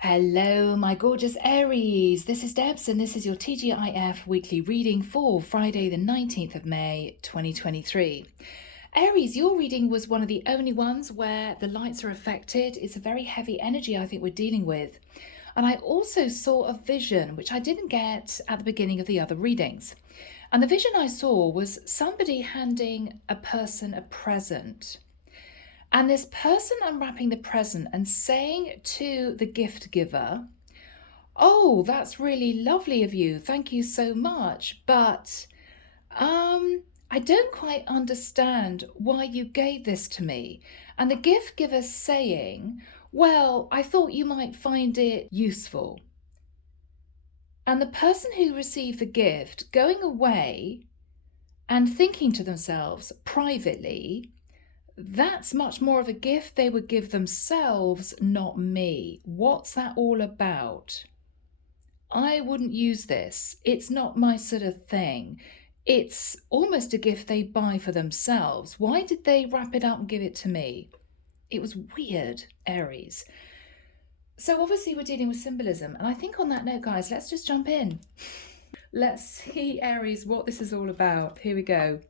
Hello, my gorgeous Aries. This is Debs, and this is your T.G.I.F weekly reading for Friday, the 19th of May, 2023. Aries, your reading was one of the only ones where the lights are affected. It's a very heavy energy I think we're dealing with. And I also saw a vision, which I didn't get at the beginning of the other readings. And the vision I saw was somebody handing a person a present. And this person unwrapping the present and saying to the gift giver, "Oh, that's really lovely of you. Thank you so much. But I don't quite understand why you gave this to me." And the gift giver saying, "Well, I thought you might find it useful." And the person who received the gift going away and thinking to themselves privately, "That's much more of a gift they would give themselves, not me. What's that all about? I wouldn't use this. It's not my sort of thing. It's almost a gift they buy for themselves. Why did they wrap it up and give it to me?" It was weird, Aries. So obviously we're dealing with symbolism. And I think on that note, guys, let's just jump in. Let's see, Aries, what this is all about. Here we go.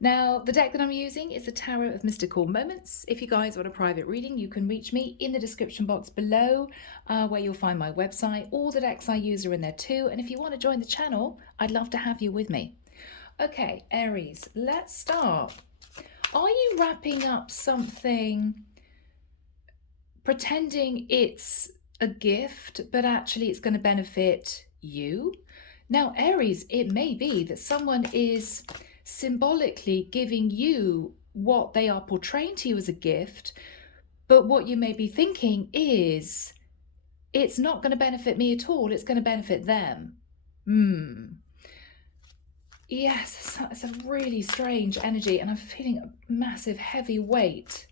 Now, the deck that I'm using is the Tarot of Mystical Moments. If you guys want a private reading, you can reach me in the description box below, where you'll find my website. All the decks I use are in there too. And if you want to join the channel, I'd love to have you with me. Okay, Aries, let's start. Are you wrapping up something, pretending it's a gift, but actually it's going to benefit you? Now, Aries, it may be that someone is symbolically giving you what they are portraying to you as a gift, but what you may be thinking is, it's not going to benefit me at all, it's going to benefit them. Yes, it's a really strange energy, and I'm feeling a massive heavy weight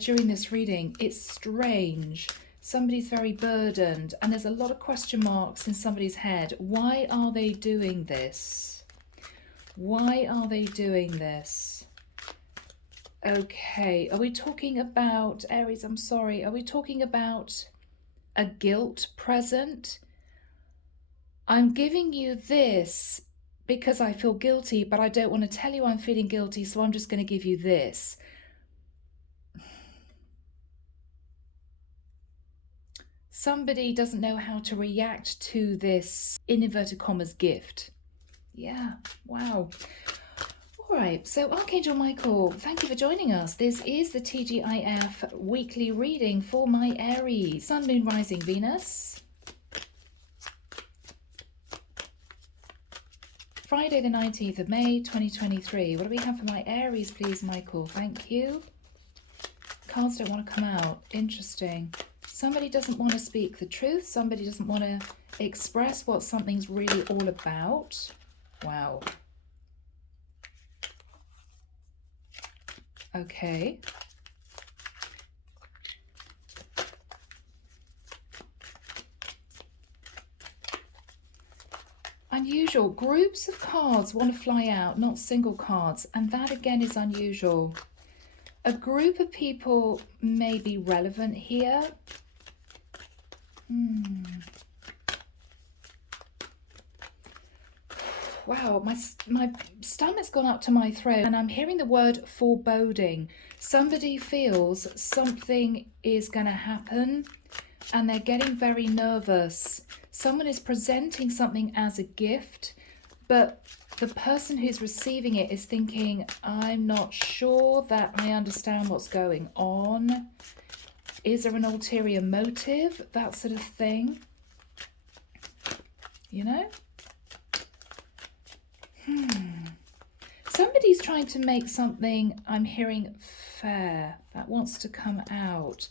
during this reading. It's strange. Somebody's very burdened, and there's a lot of question marks in somebody's head. Why are they doing this? Why are they doing this? Okay, are we talking about, Aries, I'm sorry, are we talking about a guilt present? I'm giving you this because I feel guilty, but I don't want to tell you I'm feeling guilty, so I'm just going to give you this. Somebody doesn't know how to react to this, in inverted commas, gift. Yeah, wow. All right, so Archangel Michael, thank you for joining us. This is the T.G.I.F weekly reading for my Aries. Sun, Moon, Rising, Venus. Friday the 19th of May, 2023. What do we have for my Aries, please, Michael? Thank you. Cards don't want to come out. Interesting. Somebody doesn't want to speak the truth. Somebody doesn't want to express what something's really all about. Wow. Okay. Unusual. Groups of cards want to fly out, not single cards. And that again is unusual. A group of people may be relevant here. Wow, my stomach's gone up to my throat, and I'm hearing the word foreboding. Somebody feels something is going to happen, and they're getting very nervous. Someone is presenting something as a gift, but the person who's receiving it is thinking, "I'm not sure that I understand what's going on. Is there an ulterior motive?" That sort of thing. You know? Somebody's trying to make something, I'm hearing, fair, that wants to come out.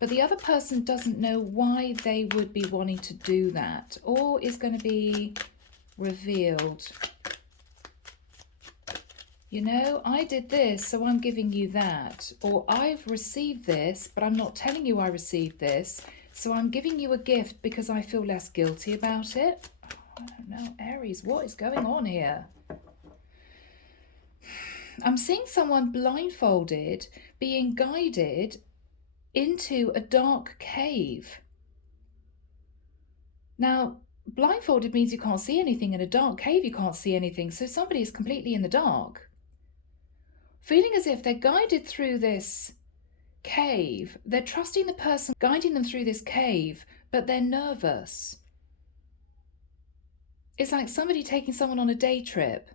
But the other person doesn't know why they would be wanting to do that. All is going to be revealed. You know, I did this, so I'm giving you that. Or I've received this, but I'm not telling you I received this, so I'm giving you a gift because I feel less guilty about it. I don't know, Aries, what is going on here? I'm seeing someone blindfolded being guided into a dark cave. Now, blindfolded means you can't see anything. In a dark cave, you can't see anything. So somebody is completely in the dark, feeling as if they're guided through this cave. They're trusting the person guiding them through this cave, but they're nervous. It's like somebody taking someone on a day trip.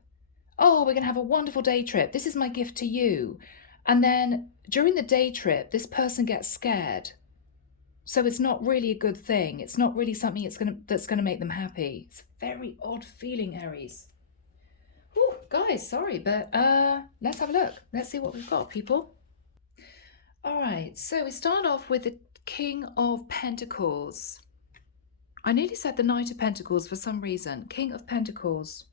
Oh, we're going to have a wonderful day trip. This is my gift to you. And then during the day trip, this person gets scared. So it's not really a good thing. It's not really something that's going to make them happy. It's a very odd feeling, Aries. Oh, guys, sorry, but let's have a look. Let's see what we've got, people. All right, so we start off with the King of Pentacles. I nearly said the Knight of Pentacles for some reason. King of Pentacles.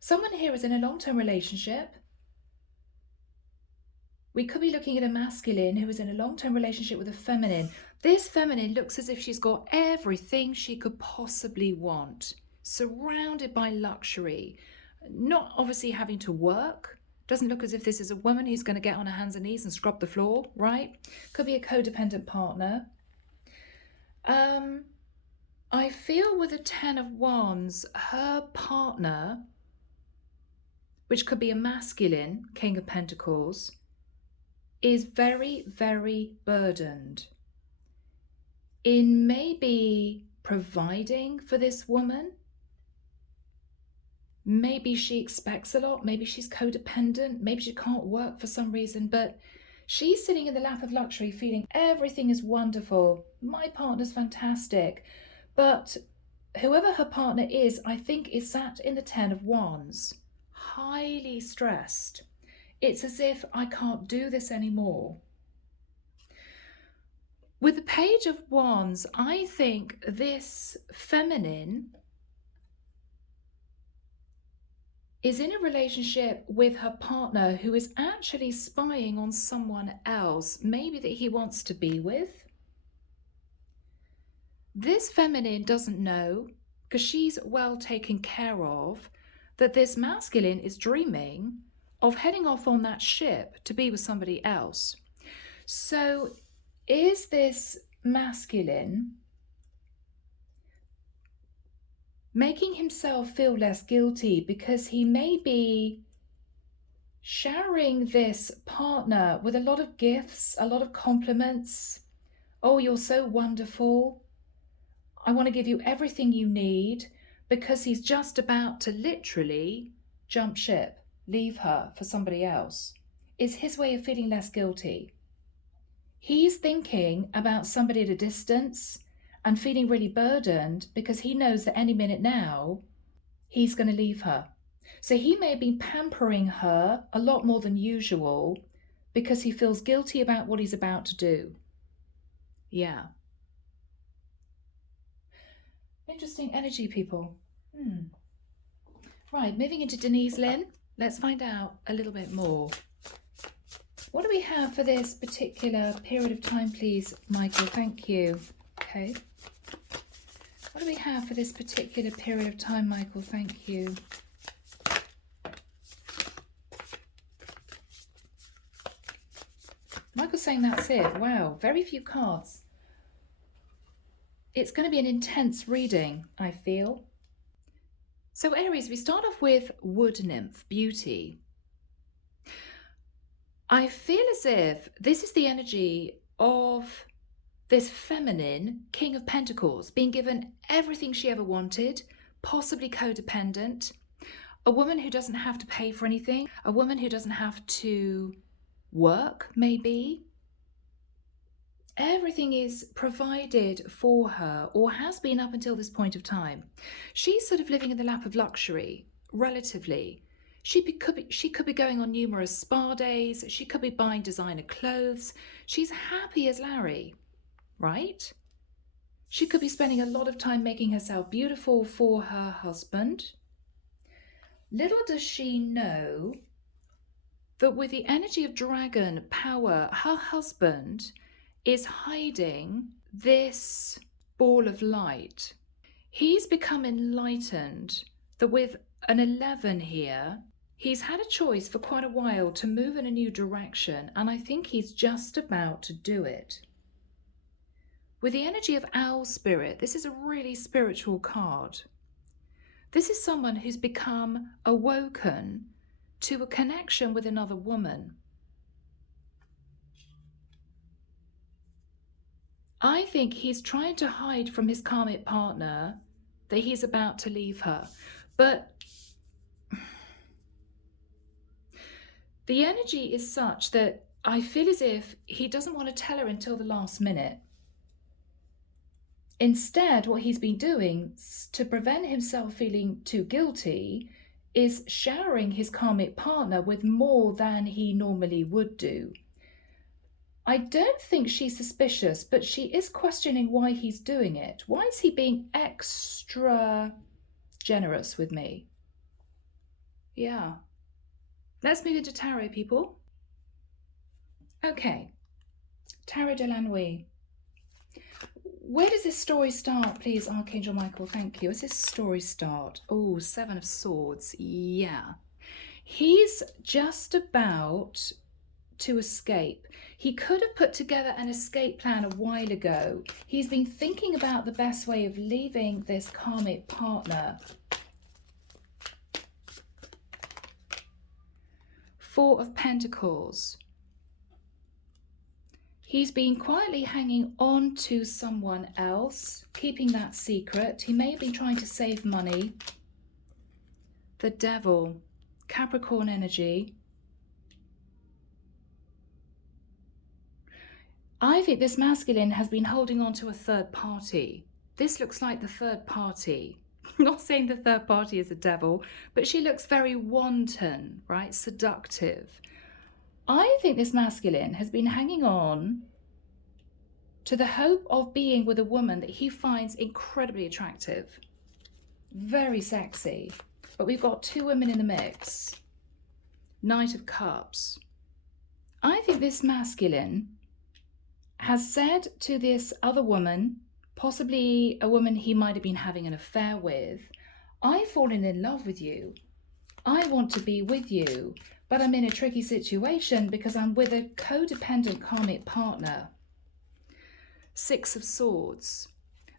Someone here is in a long-term relationship. We could be looking at a masculine who is in a long-term relationship with a feminine. This feminine looks as if she's got everything she could possibly want, surrounded by luxury, not obviously having to work. Doesn't look as if this is a woman who's going to get on her hands and knees and scrub the floor, right? Could be a codependent partner. I feel with the Ten of Wands, her partner, which could be a masculine, King of Pentacles, is very, very burdened in maybe providing for this woman. Maybe she expects a lot. Maybe she's codependent. Maybe she can't work for some reason, but she's sitting in the lap of luxury feeling everything is wonderful. My partner's fantastic. But whoever her partner is, I think is sat in the Ten of Wands, highly stressed. It's as if I can't do this anymore. With the Page of Wands, I think this feminine is in a relationship with her partner who is actually spying on someone else, maybe that he wants to be with. This feminine doesn't know, because she's well taken care of, that this masculine is dreaming of heading off on that ship to be with somebody else. So is this masculine making himself feel less guilty because he may be showering this partner with a lot of gifts, a lot of compliments? Oh, you're so wonderful. I want to give you everything you need, because he's just about to literally jump ship, leave her for somebody else. Is his way of feeling less guilty. He's thinking about somebody at a distance and feeling really burdened because he knows that any minute now he's going to leave her. So he may be pampering her a lot more than usual because he feels guilty about what he's about to do. Yeah. Interesting energy, people. Right, moving into Denise, Linn. Let's find out a little bit more. What do we have for this particular period of time, please, Michael? Thank you. Okay. What do we have for this particular period of time, Michael? Thank you. Michael's saying that's it. Wow, very few cards. It's going to be an intense reading, I feel. So Aries, we start off with Wood Nymph, Beauty. I feel as if this is the energy of this feminine King of Pentacles being given everything she ever wanted, possibly codependent, a woman who doesn't have to pay for anything, a woman who doesn't have to work, maybe. Everything is provided for her, or has been up until this point of time. She's sort of living in the lap of luxury, relatively. She could be going on numerous spa days. She could be buying designer clothes. She's happy as Larry, right? She could be spending a lot of time making herself beautiful for her husband. Little does she know that with the energy of dragon power, her husband is hiding this ball of light. He's become enlightened that with an 11 here, he's had a choice for quite a while to move in a new direction, and I think he's just about to do it. With the energy of Owl Spirit, this is a really spiritual card. This is someone who's become awoken to a connection with another woman. I think he's trying to hide from his karmic partner that he's about to leave her. But the energy is such that I feel as if he doesn't want to tell her until the last minute. Instead, what he's been doing to prevent himself feeling too guilty is showering his karmic partner with more than he normally would do. I don't think she's suspicious, but she is questioning why he's doing it. Why is he being extra generous with me? Yeah. Let's move into tarot, people. Okay. Tarot de la Nuit. Where does this story start, please, Archangel Michael? Thank you. Where's this story start? Oh, Seven of Swords. Yeah. He's just about to escape. He could have put together an escape plan a while ago. He's been thinking about the best way of leaving this karmic partner. Four of Pentacles. He's been quietly hanging on to someone else, keeping that secret. He may have been trying to save money. The Devil, Capricorn energy. I think this masculine has been holding on to a third party. This looks like the third party. I'm not saying the third party is a devil, but she looks very wanton, right? Seductive. I think this masculine has been hanging on to the hope of being with a woman that he finds incredibly attractive. Very sexy. But we've got two women in the mix. Knight of Cups. I think this masculine has said to this other woman, possibly a woman he might have been having an affair with, I've fallen in love with you. I want to be with you, but I'm in a tricky situation because I'm with a codependent karmic partner. Six of Swords.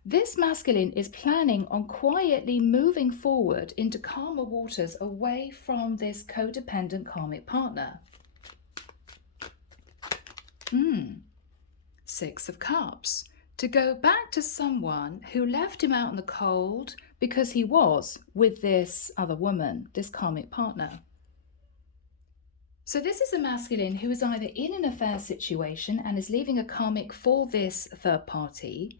This masculine is planning on quietly moving forward into calmer waters away from this codependent karmic partner. Six of Cups. To go back to someone who left him out in the cold because he was with this other woman, this karmic partner. So this is a masculine who is either in an affair situation and is leaving a karmic for this third party.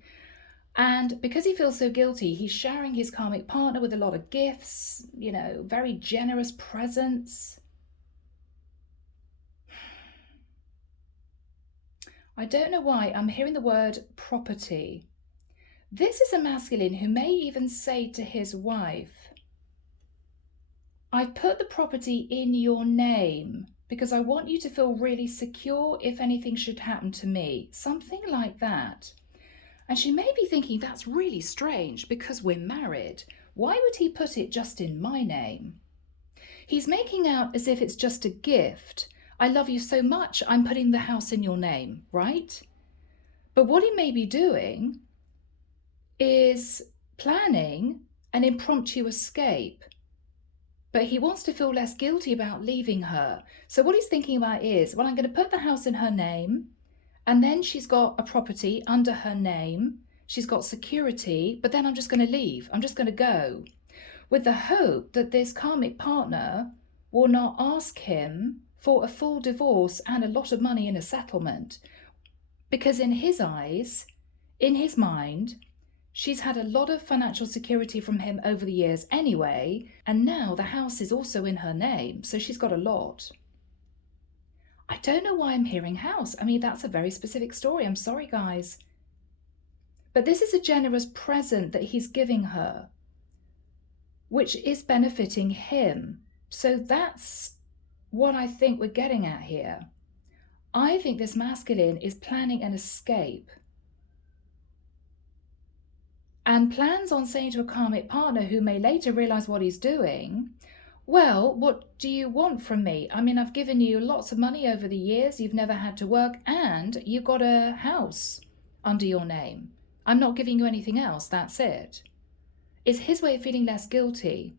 And because he feels so guilty, he's showering his karmic partner with a lot of gifts, you know, very generous presents. I don't know why I'm hearing the word property. This is a masculine who may even say to his wife, I've put the property in your name because I want you to feel really secure if anything should happen to me. Something like that. And she may be thinking, that's really strange because we're married. Why would he put it just in my name? He's making out as if it's just a gift. I love you so much, I'm putting the house in your name, right? But what he may be doing is planning an impromptu escape. But he wants to feel less guilty about leaving her. So what he's thinking about is, well, I'm going to put the house in her name, and then she's got a property under her name. She's got security, but then I'm just going to leave. I'm just going to go. With the hope that this karmic partner will not ask him for a full divorce and a lot of money in a settlement. Because in his eyes, in his mind, she's had a lot of financial security from him over the years anyway, and now the house is also in her name, so she's got a lot. I don't know why I'm hearing house. I mean, that's a very specific story. I'm sorry, guys. But this is a generous present that he's giving her, which is benefiting him. So that's what I think we're getting at here. I think this masculine is planning an escape and plans on saying to a karmic partner who may later realize what he's doing, well, what do you want from me? I mean, I've given you lots of money over the years, you've never had to work, and you've got a house. under your name. I'm not giving you anything else, that's it. It's his way of feeling less guilty.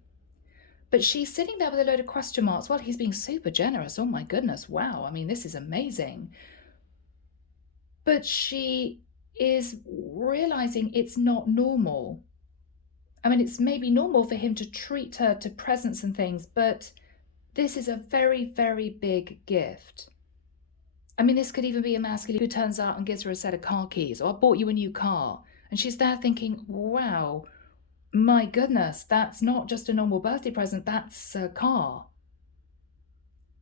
But she's sitting there with a load of question marks. Well, he's being super generous. Oh my goodness, wow. I mean, this is amazing. But she is realizing it's not normal. I mean, it's maybe normal for him to treat her to presents and things, but this is a very, very big gift. I mean, this could even be a masculine who turns out and gives her a set of car keys, or I bought you a new car. And she's there thinking, wow, my goodness, that's not just a normal birthday present, that's a car.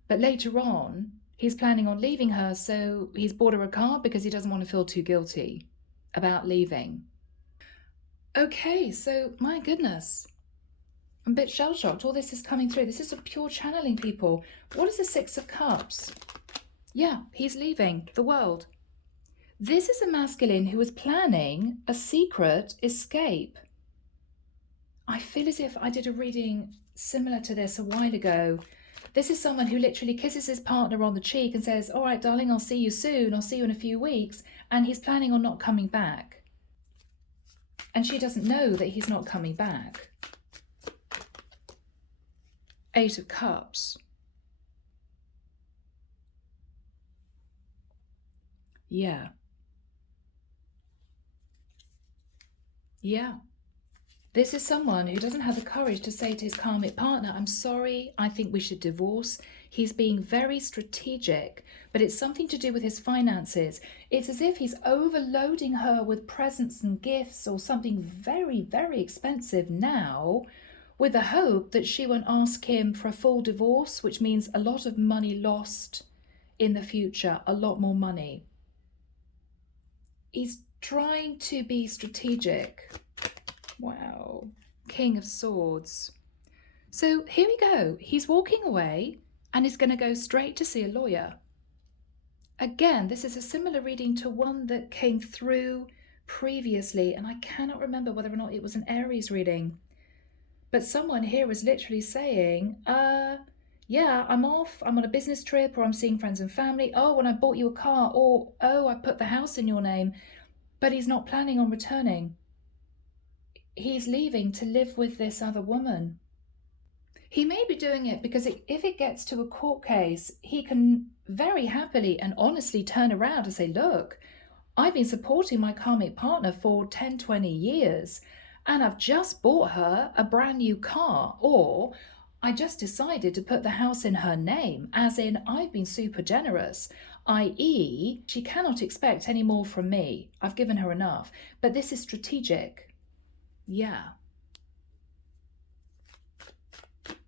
But later on, he's planning on leaving her, so he's bought her a car because he doesn't want to feel too guilty about leaving. Okay, so my goodness, I'm a bit shell-shocked. All this is coming through. This is a pure channeling, people. What is the Six of Cups? Yeah, he's leaving the world. This is a masculine who was planning a secret escape. I feel as if I did a reading similar to this a while ago. This is someone who literally kisses his partner on the cheek and says, all right, darling, I'll see you soon. I'll see you in a few weeks. And he's planning on not coming back. And she doesn't know that he's not coming back. Eight of Cups. Yeah. Yeah. This is someone who doesn't have the courage to say to his karmic partner, I'm sorry, I think we should divorce. He's being very strategic, but it's something to do with his finances. It's as if he's overloading her with presents and gifts or something very, very expensive now, with the hope that she won't ask him for a full divorce, which means a lot of money lost in the future, a lot more money. He's trying to be strategic. Wow. King of Swords. So here we go. He's walking away and is going to go straight to see a lawyer. Again, this is a similar reading to one that came through previously, and I cannot remember whether or not it was an Aries reading. But someone here is literally saying, yeah, I'm off. I'm on a business trip, or I'm seeing friends and family. Oh, and I bought you a car, or oh, I put the house in your name. But he's not planning on returning. He's leaving to live with this other woman. He may be doing it because if it gets to a court case, he can very happily and honestly turn around and say, look, I've been supporting my karmic partner for 10, 20 years, and I've just bought her a brand new car, or I just decided to put the house in her name, as in I've been super generous, i.e. she cannot expect any more from me. I've given her enough, but this is strategic. Yeah.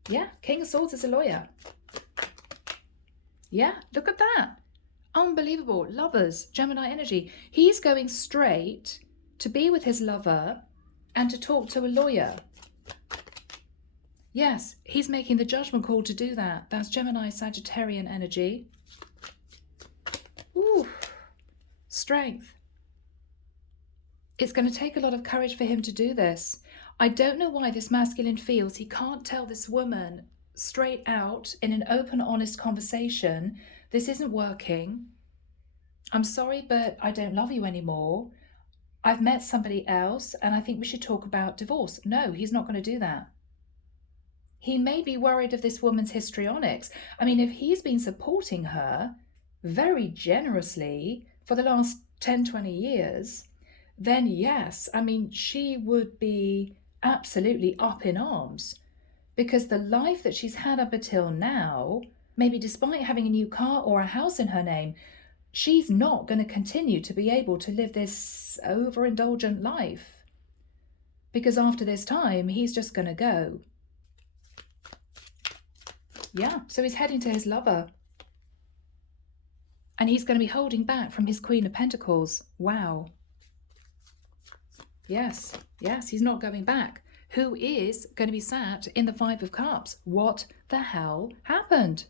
Yeah, King of Swords is a lawyer. Yeah, look at that. Unbelievable. Lovers, Gemini energy. He's going straight to be with his lover and to talk to a lawyer. Yes, he's making the judgment call to do that. That's Gemini, Sagittarian energy. Ooh, strength. It's going to take a lot of courage for him to do this. I don't know why this masculine feels he can't tell this woman straight out in an open, honest conversation, this isn't working. I'm sorry, but I don't love you anymore. I've met somebody else and I think we should talk about divorce. No, he's not going to do that. He may be worried of this woman's histrionics. I mean, if he's been supporting her very generously for the last 10, 20 years, then yes, I mean, she would be absolutely up in arms, because the life that she's had up until now, maybe despite having a new car or a house in her name, she's not going to continue to be able to live this overindulgent life, because after this time, he's just going to go. Yeah, so he's heading to his lover. And he's going to be holding back from his Queen of Pentacles. Wow. Yes, yes, he's not going back. Who is going to be sat in the Five of Cups? What the hell happened?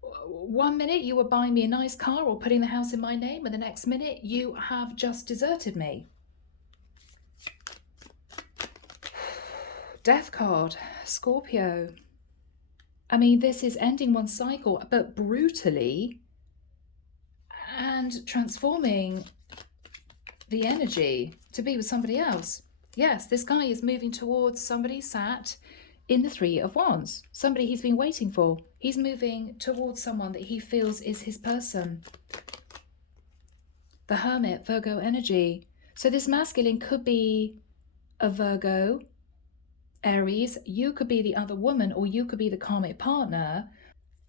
1 minute you were buying me a nice car or putting the house in my name, and the next minute you have just deserted me. Death card, Scorpio. I mean, this is ending one cycle, but brutally, and transforming the energy to be with somebody else. Yes, this guy is moving towards somebody sat in the Three of Wands, somebody he's been waiting for. He's moving towards someone that he feels is his person. The Hermit, Virgo energy. So this masculine could be a Virgo, Aries. You could be the other woman, or you could be the karmic partner.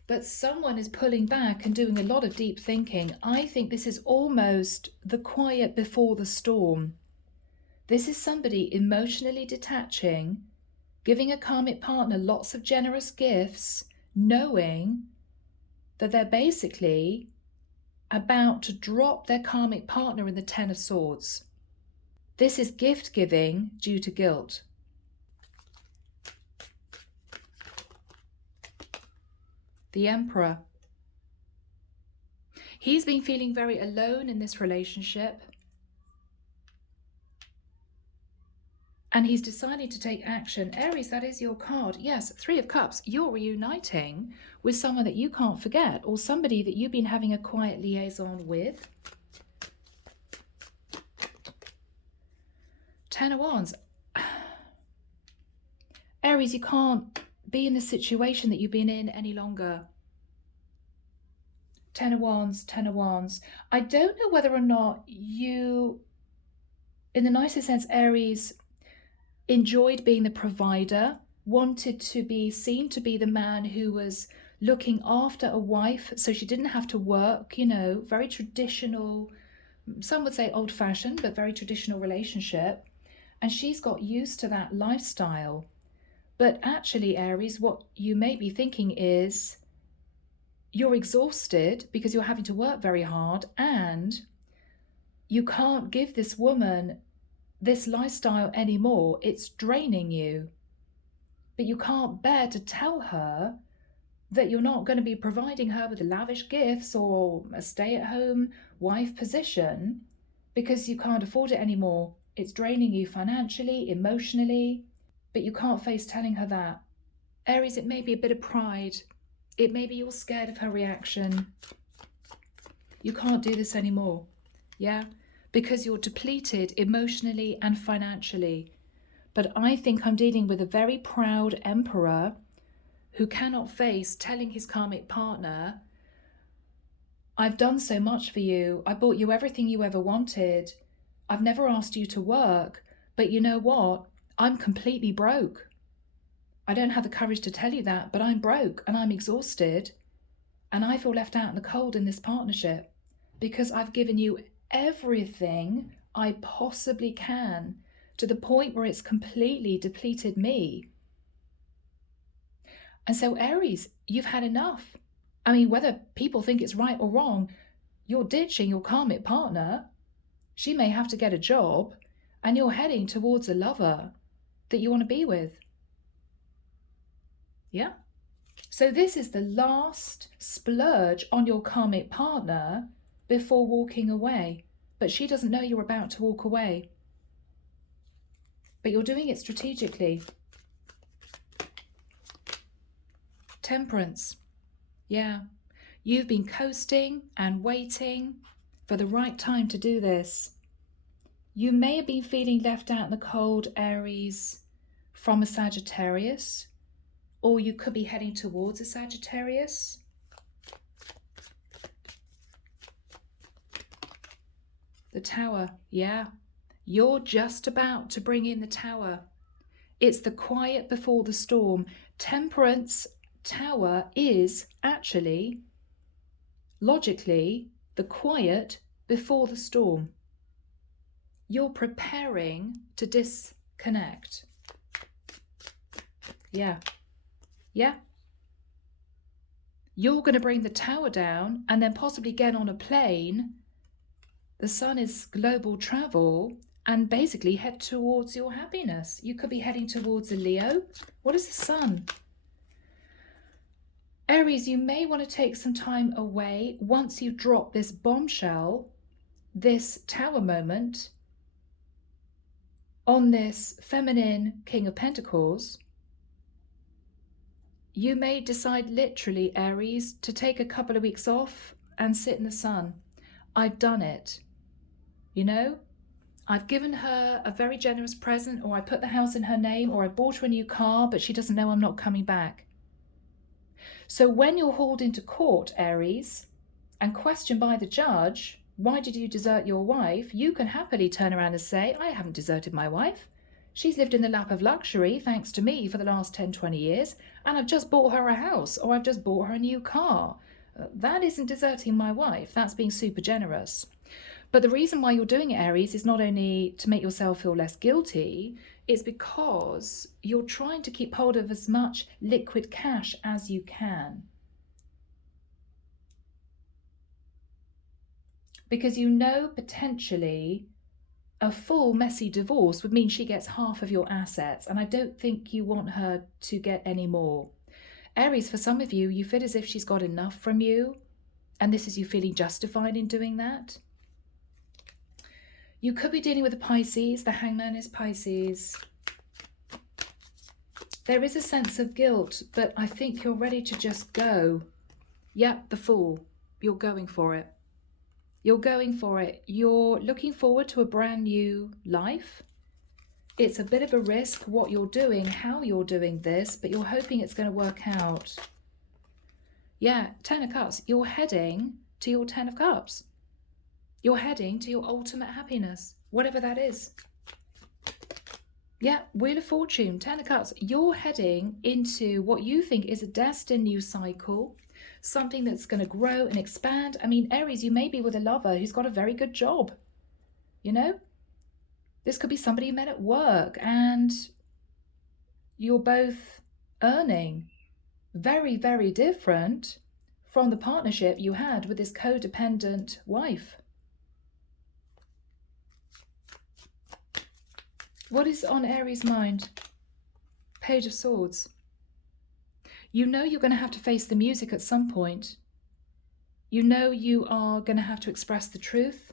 But someone is pulling back and doing a lot of deep thinking. I think this is almost the quiet before the storm. This is somebody emotionally detaching, giving a karmic partner lots of generous gifts, knowing that they're basically about to drop their karmic partner in the Ten of Swords. This is gift giving due to guilt. The Emperor. He's been feeling very alone in this relationship. And he's decided to take action. Aries, that is your card. Yes, Three of Cups. You're reuniting with someone that you can't forget, or somebody that you've been having a quiet liaison with. Ten of Wands. Aries, you can't be in the situation that you've been in any longer. Ten of Wands, Ten of Wands. I don't know whether or not you, in the nicest sense, Aries, enjoyed being the provider, wanted to be seen to be the man who was looking after a wife so she didn't have to work, you know, very traditional, some would say old-fashioned, but very traditional relationship. And she's got used to that lifestyle. But actually, Aries, what you may be thinking is you're exhausted because you're having to work very hard, and you can't give this woman this lifestyle anymore. It's draining you. But you can't bear to tell her that you're not going to be providing her with lavish gifts or a stay-at-home wife position because you can't afford it anymore. It's draining you financially, emotionally, but you can't face telling her that. Aries, it may be a bit of pride. It may be you're scared of her reaction. You can't do this anymore. Yeah? Because you're depleted emotionally and financially. But I think I'm dealing with a very proud emperor who cannot face telling his karmic partner, I've done so much for you. I bought you everything you ever wanted. I've never asked you to work. But you know what? I'm completely broke. I don't have the courage to tell you that, but I'm broke and I'm exhausted. And I feel left out in the cold in this partnership because I've given you everything I possibly can to the point where it's completely depleted me. And so Aries, you've had enough. I mean, whether people think it's right or wrong, you're ditching your karmic partner. She may have to get a job and you're heading towards a lover that you want to be with. Yeah? So this is the last splurge on your karmic partner before walking away. But she doesn't know you're about to walk away. But you're doing it strategically. Temperance. Yeah. You've been coasting and waiting for the right time to do this. You may have been feeling left out in the cold, Aries, from a Sagittarius. Or you could be heading towards a Sagittarius. The Tower, yeah. You're just about to bring in the Tower. It's the quiet before the storm. Temperance Tower is actually, logically, the quiet before the storm. You're preparing to disconnect. Yeah. Yeah. You're going to bring the Tower down and then possibly get on a plane. The sun is global travel and basically head towards your happiness. You could be heading towards a Leo. What is the sun? Aries, you may want to take some time away once you drop this bombshell, this Tower moment on this feminine King of Pentacles. You may decide literally, Aries, to take a couple of weeks off and sit in the sun. I've done it. You know, I've given her a very generous present, or I put the house in her name, or I bought her a new car, but she doesn't know I'm not coming back. So when you're hauled into court, Aries, and questioned by the judge, why did you desert your wife? You can happily turn around and say, I haven't deserted my wife. She's lived in the lap of luxury thanks to me for the last 10, 20 years, and I've just bought her a house, or I've just bought her a new car. That isn't deserting my wife. That's being super generous. But the reason why you're doing it, Aries, is not only to make yourself feel less guilty, it's because you're trying to keep hold of as much liquid cash as you can. Because you know potentially a full messy divorce would mean she gets half of your assets, and I don't think you want her to get any more. Aries, for some of you, you feel as if she's got enough from you, and this is you feeling justified in doing that. You could be dealing with a Pisces. The Hangman is Pisces. There is a sense of guilt, but I think you're ready to just go. Yep, the Fool. You're going for it. You're going for it. You're looking forward to a brand new life. It's a bit of a risk what you're doing, how you're doing this, but you're hoping it's going to work out. Yeah, 10 of Cups. You're heading to your 10 of Cups. You're heading to your ultimate happiness, whatever that is. Yeah, Wheel of Fortune, 10 of Cups. You're heading into what you think is a destined new cycle, something that's going to grow and expand. I mean, Aries, you may be with a lover who's got a very good job, you know? This could be somebody you met at work and you're both earning. Very, very different from the partnership you had with this codependent wife. What is on Aries' mind? Page of Swords. You know you're going to have to face the music at some point. You know you are going to have to express the truth.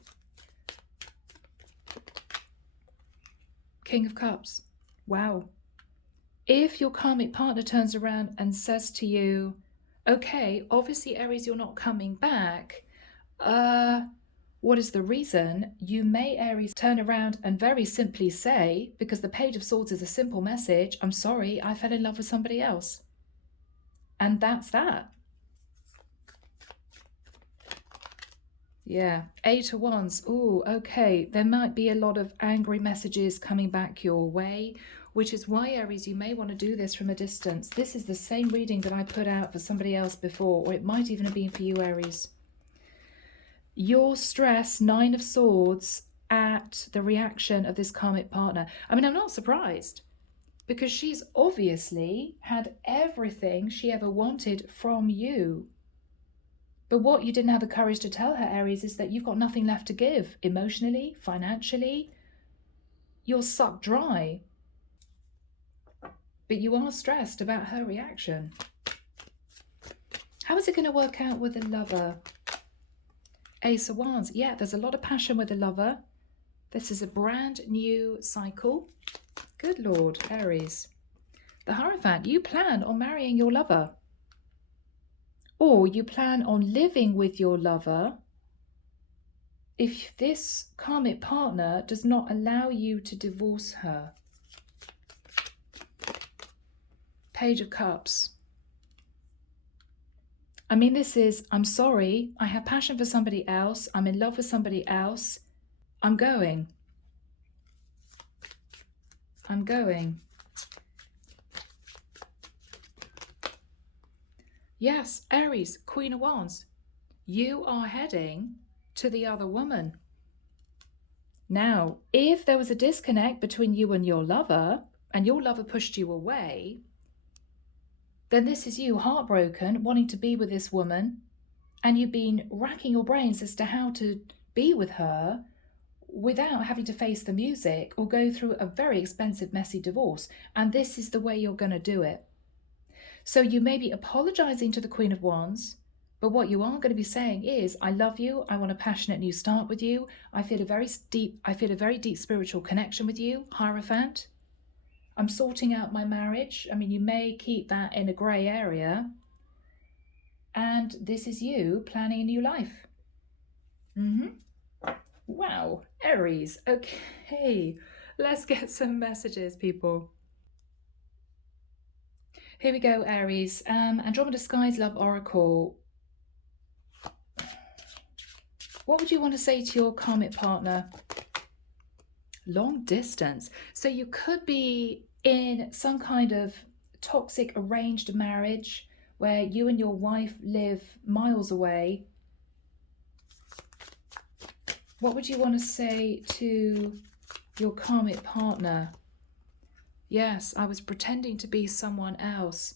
King of Cups. Wow. If your karmic partner turns around and says to you, okay, obviously, Aries, you're not coming back. What is the reason? You may, Aries, turn around and very simply say, because the Page of Swords is a simple message, I'm sorry, I fell in love with somebody else. And that's that. Yeah, 8 of Wands. Oh, okay. There might be a lot of angry messages coming back your way, which is why, Aries, you may want to do this from a distance. This is the same reading that I put out for somebody else before, or it might even have been for you, Aries. Your stress, 9 of Swords, at the reaction of this karmic partner. I mean, I'm not surprised, because she's obviously had everything she ever wanted from you. But what you didn't have the courage to tell her, Aries, is that you've got nothing left to give. Emotionally, financially, you're sucked dry. But you are stressed about her reaction. How is it going to work out with the lover? Ace of Wands. Yeah, there's a lot of passion with the lover. This is a brand new cycle. Good Lord, Aries. The Hierophant. You plan on marrying your lover. Or you plan on living with your lover if this karmic partner does not allow you to divorce her. Page of Cups. I mean, this is, I'm sorry, I have passion for somebody else, I'm in love with somebody else, I'm going. I'm going. Yes, Aries, Queen of Wands. You are heading to the other woman. Now, if there was a disconnect between you and your lover, and your lover pushed you away, then this is you heartbroken, wanting to be with this woman, and you've been racking your brains as to how to be with her without having to face the music or go through a very expensive, messy divorce. And this is the way you're going to do it. So you may be apologizing to the Queen of Wands, but what you are going to be saying is, I love you, I want a passionate new start with you, I feel a very deep spiritual connection with you, Hierophant. I'm sorting out my marriage. I mean, you may keep that in a grey area. And this is you planning a new life. Wow. Wow, Aries. Okay, let's get some messages, people. Here we go, Aries. Andromeda Skies Love Oracle. What would you want to say to your karmic partner? Long distance. So you could be in some kind of toxic arranged marriage where you and your wife live miles away. What would you want to say to your karmic partner? Yes, I was pretending to be someone else.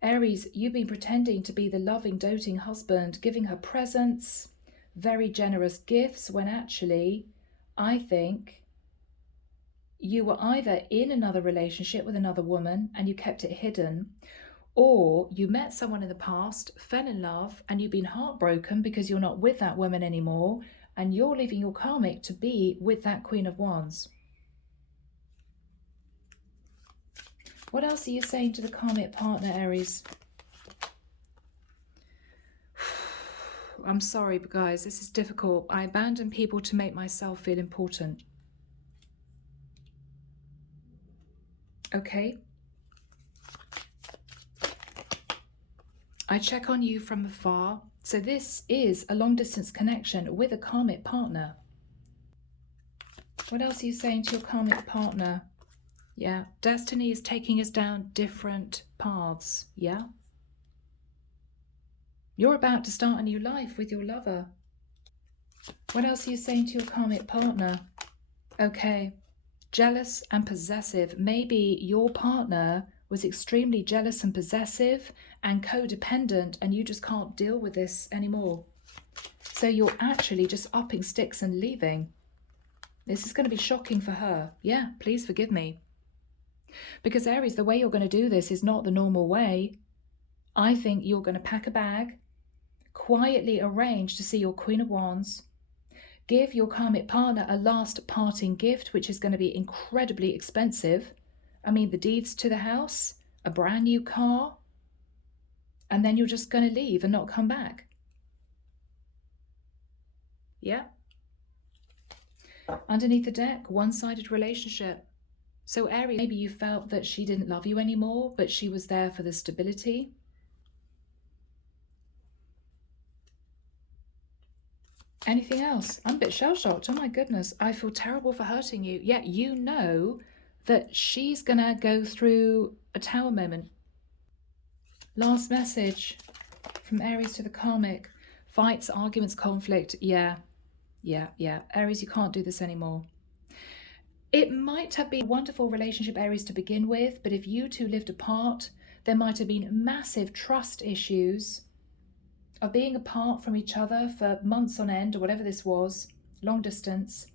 Aries, you've been pretending to be the loving, doting husband, giving her presents, very generous gifts, when actually, I think you were either in another relationship with another woman and you kept it hidden, or you met someone in the past, fell in love, and you've been heartbroken because you're not with that woman anymore, and you're leaving your karmic to be with that Queen of Wands. What else are you saying to the karmic partner, Aries? I'm sorry, but guys, this is difficult. I abandon people to make myself feel important. Okay. I check on you from afar. So this is a long distance connection with a karmic partner. What else are you saying to your karmic partner? Yeah, destiny is taking us down different paths. Yeah. You're about to start a new life with your lover. What else are you saying to your karmic partner? Okay. Jealous and possessive. Maybe your partner was extremely jealous and possessive and codependent, and you just can't deal with this anymore. So you're actually just upping sticks and leaving. This is going to be shocking for her. Yeah, please forgive me. Because Aries, the way you're going to do this is not the normal way. I think you're going to pack a bag, quietly arrange to see your Queen of Wands, give your karmic partner a last parting gift, which is going to be incredibly expensive. I mean, the deeds to the house, a brand new car, and then you're just going to leave and not come back. Yeah. Underneath the deck, one-sided relationship. So Aries, maybe you felt that she didn't love you anymore, but she was there for the stability. Anything else? I'm a bit shell-shocked. Oh my goodness, I feel terrible for hurting you. Yet you know that she's gonna go through a tower moment. Last message from Aries to the karmic. Fights, arguments, conflict. Yeah. Aries, you can't do this anymore. It might have been a wonderful relationship, Aries, to begin with, but if you two lived apart, there might have been massive trust issues of being apart from each other for months on end, or whatever this was, long distance.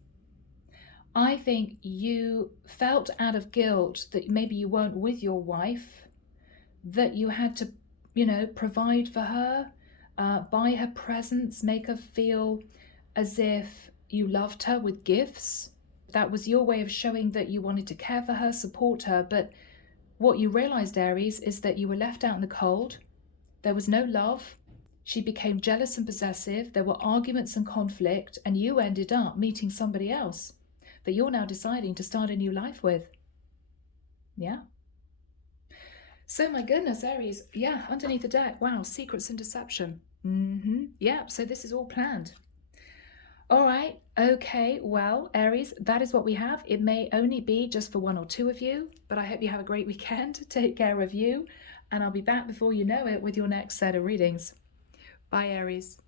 I think you felt out of guilt that maybe you weren't with your wife, that you had to, provide for her, buy her presents, make her feel as if you loved her with gifts. That was your way of showing that you wanted to care for her, support her. But what you realized, Aries, is that you were left out in the cold. There was no love. She became jealous and possessive. There were arguments and conflict, and you ended up meeting somebody else that you're now deciding to start a new life with. Yeah. So my goodness, Aries, yeah, underneath the deck, wow, secrets and deception. Yeah, so this is all planned. All right, okay, well, Aries, that is what we have. It may only be just for one or two of you, but I hope you have a great weekend. Take care of you, and I'll be back before you know it with your next set of readings. Bye, Aries.